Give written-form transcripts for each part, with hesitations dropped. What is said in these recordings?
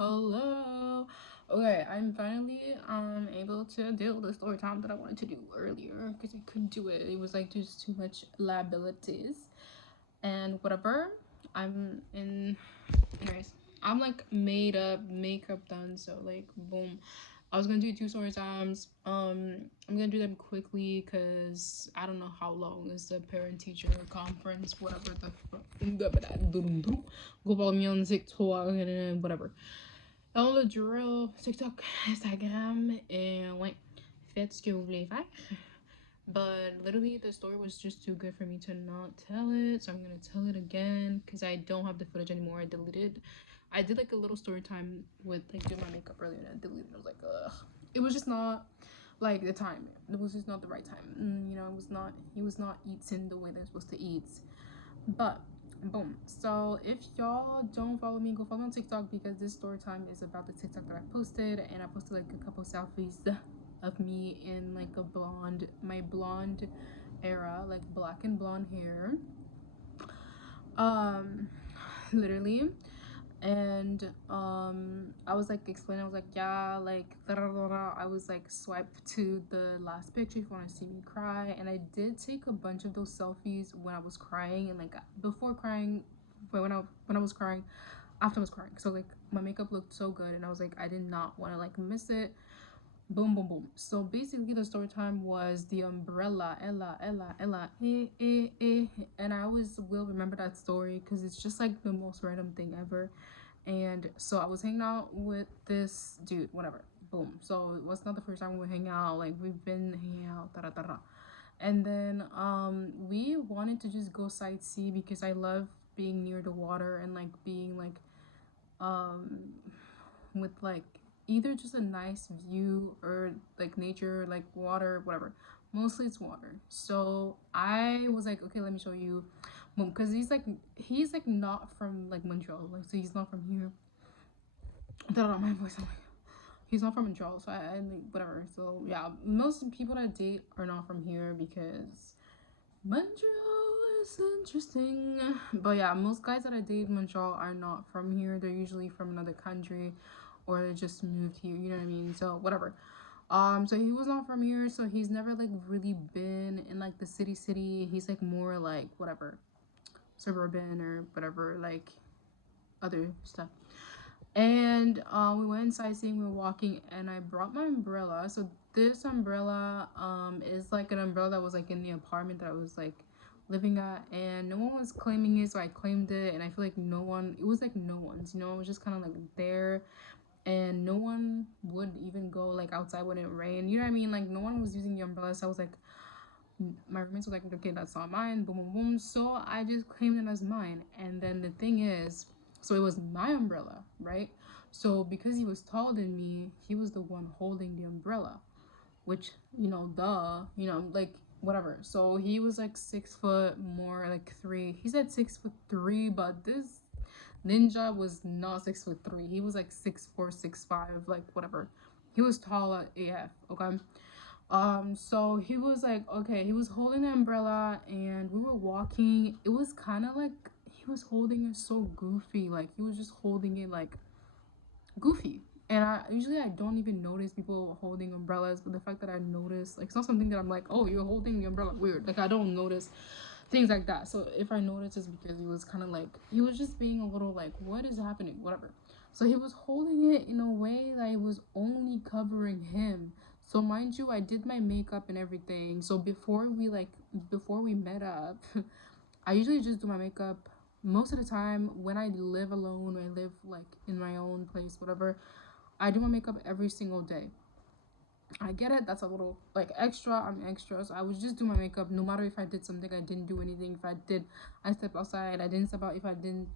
Hello. Okay, I'm finally able to do the story time that I wanted to do earlier because I couldn't do it. It was like just too much liabilities and whatever. I'm in anyways. I'm like made up, makeup done, so like boom. I was gonna do two story times. I'm gonna do them quickly because I don't know how long is the parent teacher conference, whatever the go follow me on TikTok and whatever. Dans le drill, TikTok, Instagram, et ouais, faites ce que vous voulez faire. But literally, the story was just too good for me to not tell it, so I'm gonna tell it again because I don't have the footage anymore. I deleted. I did like a little story time with like doing my makeup earlier, and I deleted. I was like, ugh. It was just not like the time. It was just not the right time. You know, it was not. He was not eating the way they're supposed to eat. But boom. So if y'all don't follow me, go follow me on TikTok because this story time is about the TikTok that I posted, and I posted like a couple selfies of me in like my blonde era, like black and blonde hair. Um, literally. And I was like explaining, I was like, yeah, like I was like swipe to the last picture if you want to see me cry. And I did take a bunch of those selfies when I was crying and like before crying, but when I was crying, after I was crying. So like my makeup looked so good and I was like, I did not want to like miss it. Boom, boom, boom. So basically, the story time was the umbrella, and I always will remember that story because it's just like the most random thing ever. And so I was hanging out with this dude, whatever. Boom. So it was not the first time we were hanging out. Like we've been hanging out, da da da da. And then we wanted to just go sightsee because I love being near the water and like being like um with like either just a nice view or like nature, like water, whatever. Mostly it's water. So I was like, okay, let me show you, because he's like not from like Montreal, like so he's not from here. I don't know my voice. I'm like, he's not from Montreal, so I like whatever. So yeah, most people that I date are not from here because Montreal is interesting. But yeah, most guys that I date in Montreal are not from here. They're usually from another country or they just moved here, you know what I mean? So whatever. So he was not from here, so he's never like really been in like the city. He's like more like whatever, suburban or whatever, like other stuff. And we went sightseeing, we were walking, and I brought my umbrella. So this umbrella is like an umbrella that was like in the apartment that I was like living at, and no one was claiming it, so I claimed it. And I feel like no one, it was like no one's, you know, it was just kind of like there, and no one would even go like outside when it rained, you know what I mean? Like no one was using the umbrella, so I was like, my roommates were like, okay, that's not mine, boom boom boom. So I just claimed it as mine. And then the thing is, so it was my umbrella, right? So because he was taller than me, he was the one holding the umbrella, which, you know, duh, you know, like whatever. So he was like 6 foot more, like three. He said 6'3", but this ninja was not 6'3". He was like 6'4", 6'5", like whatever. He was tall at AF, okay? So he was like, okay, he was holding the umbrella and we were walking. It was kind of like he was holding it so goofy. Like he was just holding it like goofy. And I don't even notice people holding umbrellas, but the fact that I noticed, like, it's not something that I'm like, oh, you're holding the umbrella, weird. Like I don't notice things like that. So if I noticed, it's because he was kind of like, he was just being a little like, what is happening, whatever. So he was holding it in a way that it was only covering him. So mind you, I did my makeup and everything. So before we met up, I usually just do my makeup most of the time when I live alone, or I live like in my own place, whatever. I do my makeup every single day. I get it. That's a little like extra. I'm extra. So I would just do my makeup no matter if I did something, I didn't do anything. If I did, I stepped outside. I didn't step out. If I didn't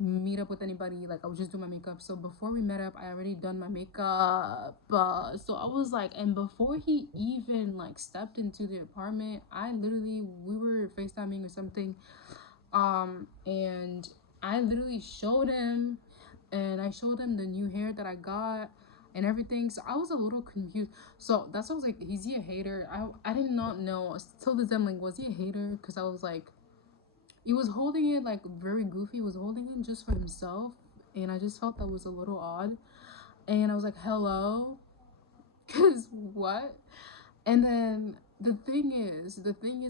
meet up with anybody, like I would just do my makeup. So before we met up, I already done my makeup. So I was like, and before he even like stepped into the apartment, we were FaceTiming or something. And I literally showed him, and I showed him the new hair that I got and everything. So I was a little confused. So that's why I was like, is he a hater? I did not know till this time, like, was he a hater? Because I was like, he was holding it like very goofy. He was holding it just for himself, and I just felt that was a little odd. And I was like, hello, because what? And then the thing is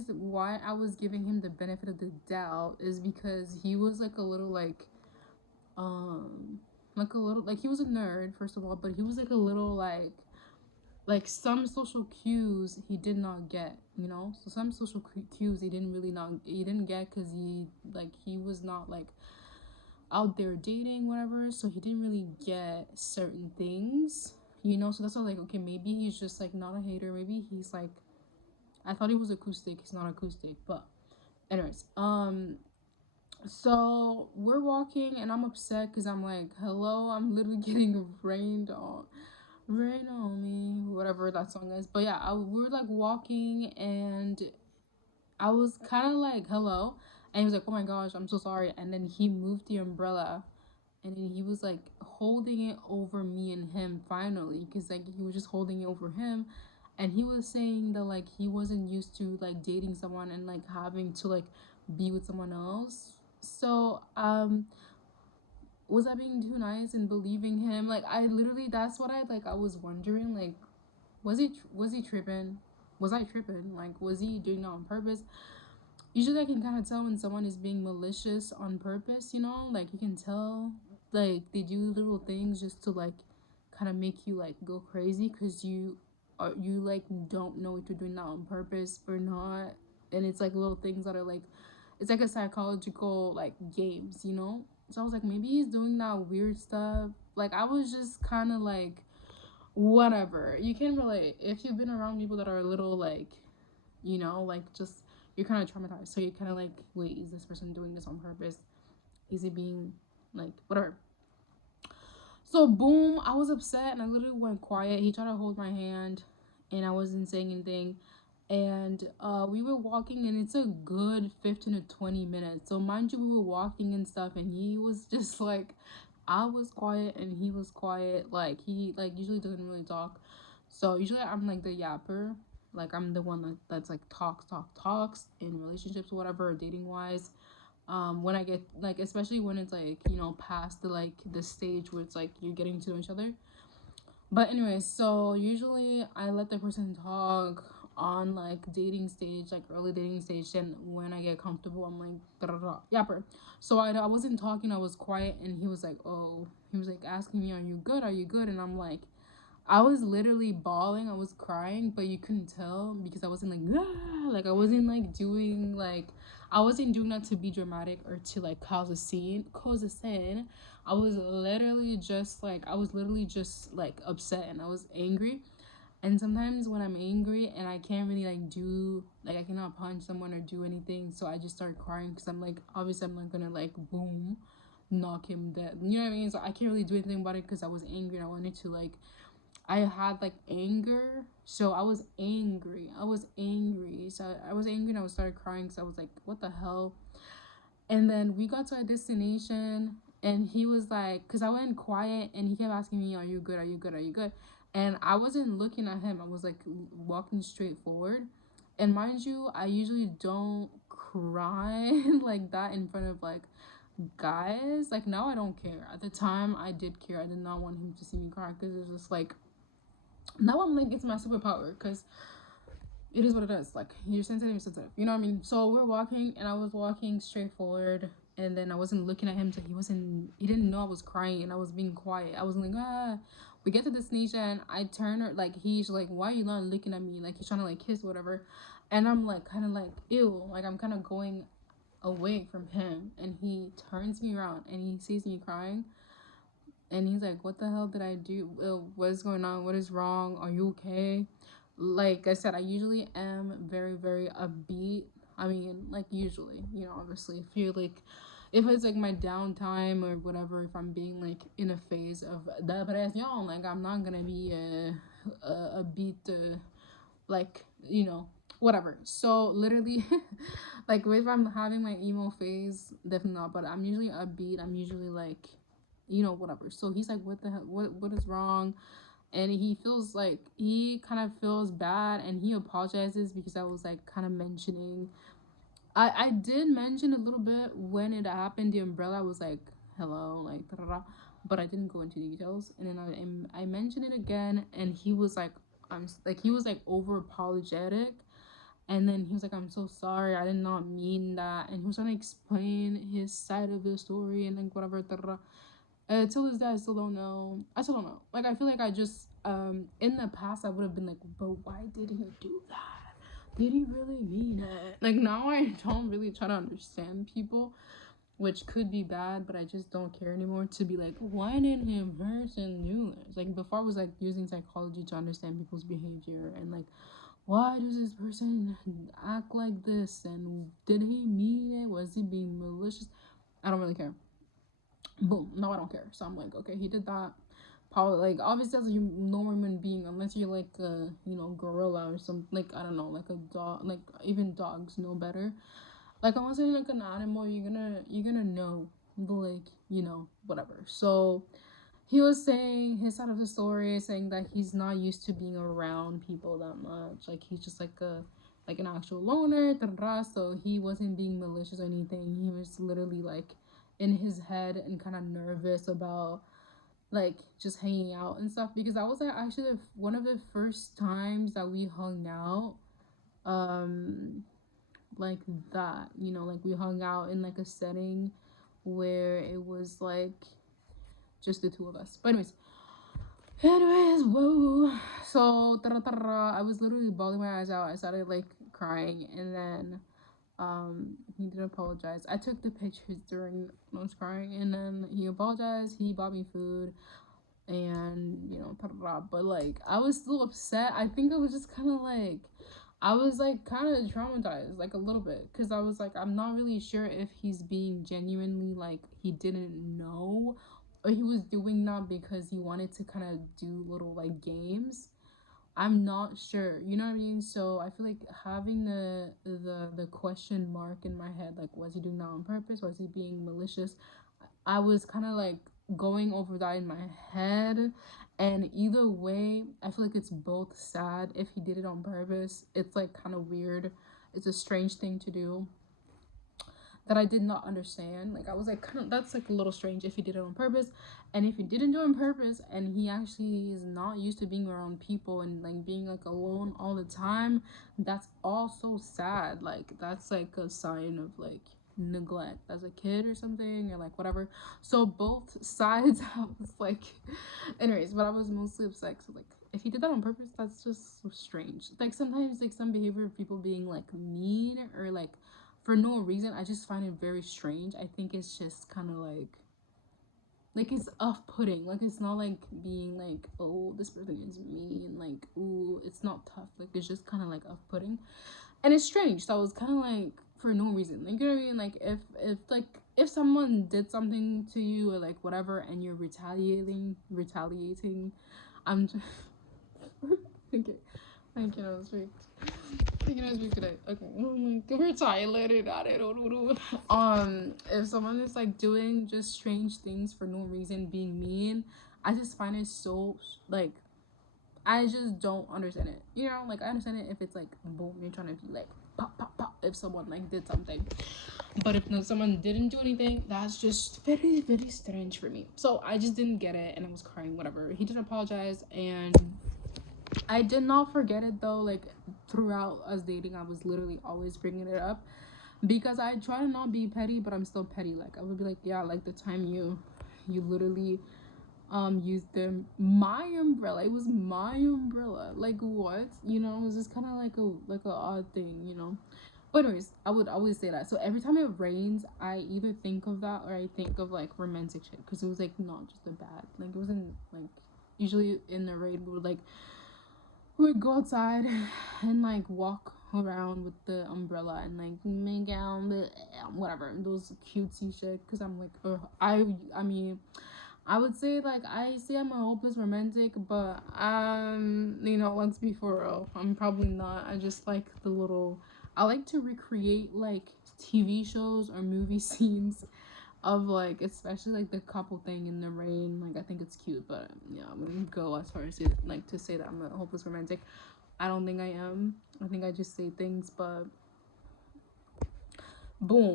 why I was giving him the benefit of the doubt is because he was like a little um like a little like he was a nerd first of all, but he was like a little like some social cues he did not get, you know. So some social cues he didn't get because he was not like out there dating whatever, so he didn't really get certain things, you know. So that's why like okay, maybe he's just like not a hater, maybe he's like I thought he was acoustic, he's not acoustic. But anyways, so we're walking and I'm upset because I'm like, hello, I'm literally getting rain on me, whatever that song is. But yeah, we were like walking and I was kind of like, hello. And he was like, oh my gosh, I'm so sorry. And then he moved the umbrella and then he was like holding it over me and him finally because like he was just holding it over him. And he was saying that like he wasn't used to like dating someone and like having to like be with someone else. So was I being too nice and believing him? Like I literally that's what I was wondering, like was he tripping? Was I tripping? Like was he doing that on purpose? Usually I can kind of tell when someone is being malicious on purpose, you know? Like you can tell like they do little things just to like kind of make you like go crazy cuz you like don't know if you're doing that on purpose or not. And it's like little things that are like it's like a psychological like games, you know? So I was like maybe he's doing that weird stuff. Like I was just kind of like whatever. You can relate if you've been around people that are a little like, you know, like just you're kind of traumatized. So you're kind of like, wait, is this person doing this on purpose? Is it being like whatever? So boom, I was upset and I literally went quiet. He tried to hold my hand, and I wasn't saying anything. And we were walking, and it's a good 15 to 20 minutes. So mind you, we were walking and stuff, and he was just like, I was quiet and he was quiet. Like he like usually doesn't really talk. So usually I'm like the yapper. Like I'm the one that's like talks in relationships, whatever, dating wise. When I get like especially when it's like, you know, past the stage where it's like you're getting to know each other. But anyways, so usually I let the person talk on like dating stage, like early dating stage. Then when I get comfortable, I'm like yapper. So I wasn't talking, I was quiet, and he was like, oh, he was like asking me, are you good, are you good? And I'm like, I was literally bawling, I was crying, but you couldn't tell because I wasn't like ah! Like I wasn't doing that to be dramatic or to like cause a scene. I was literally just like upset and I was angry. And sometimes when I'm angry and I can't really like do like I cannot punch someone or do anything, so I just start crying because I'm like obviously I'm not gonna like boom knock him dead. You know what I mean? So I can't really do anything about it because I was angry and I wanted to like I had like anger, so I was angry. So I was angry and I was started crying. So I was like, "What the hell?" And then we got to our destination, and he was like, "Cause I went quiet, and he kept asking me, "Are you good? Are you good? Are you good?" And I wasn't looking at him. I was like walking straight forward. And mind you, I usually don't cry like that in front of like guys. Like now I don't care. At the time I did care. I did not want him to see me cry because it's just like now I'm like it's my superpower because it is what it is. Like you're sensitive. You know what I mean? So we're walking and I was walking straight forward and then I wasn't looking at him so he didn't know I was crying and I was being quiet. I was like, ah. We get to the destination, I turn her like he's like, why are you not looking at me? Like he's trying to like kiss whatever. And I'm like kinda like ew, like I'm kinda going away from him and he turns me around and he sees me crying and he's like, what the hell did I do? What is going on? What is wrong? Are you okay? Like I said, I usually am very very upbeat. I mean like usually, you know, obviously if you're like if it's like my downtime or whatever, if I'm being like in a phase of depression, like I'm not gonna be a beat like, you know, whatever. So literally like if I'm having my emo phase, definitely not, but I'm usually upbeat. I'm usually like, you know, whatever. So he's like, what the hell, what is wrong? And he feels like he kind of feels bad and he apologizes because I was like kind of mentioning I did mention a little bit when it happened, the umbrella. I was like, hello, like da, da, da. But I didn't go into details. And then I mentioned it again, and he was like, he was like over apologetic. And then he was like, I'm so sorry, I did not mean that. And he was trying to explain his side of the story and like whatever. Da, da, da. Till this day, I still don't know. I still don't know. Like, I feel like I just, in the past, I would have been like, but why did he do that? Did he really mean it? Like, now I don't really try to understand people, which could be bad, but I just don't care anymore to be like, why did him person do this? Like, before I was like using psychology to understand people's behavior and like, why does this person act like this? And did he mean it? Was he being malicious? I don't really care. Boom. No, I don't care. So I'm like, okay, he did that. Probably like obviously as a normal human being, unless you're like a gorilla or something, like I don't know, like a dog, like even dogs know better. Like unless you're like an animal, you're gonna know the like whatever. So he was saying his side of the story, saying that he's not used to being around people that much. Like he's just like an actual loner, so he wasn't being malicious or anything. He was literally like in his head and kind of nervous about like just hanging out and stuff because that was like actually one of the first times that we hung out um like that, like we hung out in like a setting where it was like just the two of us. But whoa. So I was literally bawling my eyes out. I started like crying, and then he did apologize. I took the pictures during when I was crying, and then he apologized. He bought me food, and but like I was still upset. I think I was just kind of like I was like kind of traumatized, like a little bit, because I was like, I'm not really sure if he's being genuinely like he didn't know, or he was doing that because he wanted to kind of do little like games. I'm not sure, you know what I mean? So I feel like having the question mark in my head, like was he doing that on purpose? Was he being malicious? I was kind of like going over that in my head. And either way, I feel like it's both sad if he did it on purpose. It's like kind of weird. It's a strange thing to do that I did not understand. Like I was like, kind of, that's like a little strange if he did it on purpose, and if he didn't do it on purpose, and he actually is not used to being around people and like being like alone all the time, that's also sad. Like that's like a sign of like neglect as a kid or something or like whatever. So both sides I was like anyways, but I was mostly upset. So like if he did that on purpose, that's just so strange. Like sometimes like some behavior of people being like mean or like for no reason, I just find it very strange. I think it's just kind of like it's off-putting. Like it's not like being like, oh, this person is mean, like, ooh, it's not tough. Like it's just kind of like off-putting, and it's strange. So I was kind of like for no reason, like you know what I mean. Like if someone did something to you or like whatever, and you're retaliating, I'm just okay. I cannot speak. I cannot speak today. Okay. Oh my god, we're tired. If someone is like doing just strange things for no reason, being mean, I just find it so like I just don't understand it. You know, like I understand it if it's like boom, you're trying to be like pop pop pop if someone like did something. But if no someone didn't do anything, that's just very, very strange for me. So I just didn't get it and I was crying, whatever. He did apologize and I did not forget it though. Like throughout us dating, I was literally always bringing it up because I try to not be petty, but I'm still petty. Like I would be like, yeah, like the time you literally used them my umbrella. It was my umbrella. Like what? You know, it was just kind of like a odd thing, you know. But anyways, I would always say that. So every time it rains, I either think of that or I think of like romantic shit because it was like not just a bad. Like it wasn't like usually in the rain we would like we would go outside and like walk around with the umbrella and like make out whatever those cutesy shit because I'm like I mean I would say like I say I'm a hopeless romantic, but let's be for real, I'm probably not. I just like the little I like to recreate like TV shows or movie scenes of like especially like the couple thing in the rain. Like I think it's cute, but yeah, I wouldn't go as far as it, like to say that I'm a hopeless romantic. I don't think I am. I think I just say things, but boom.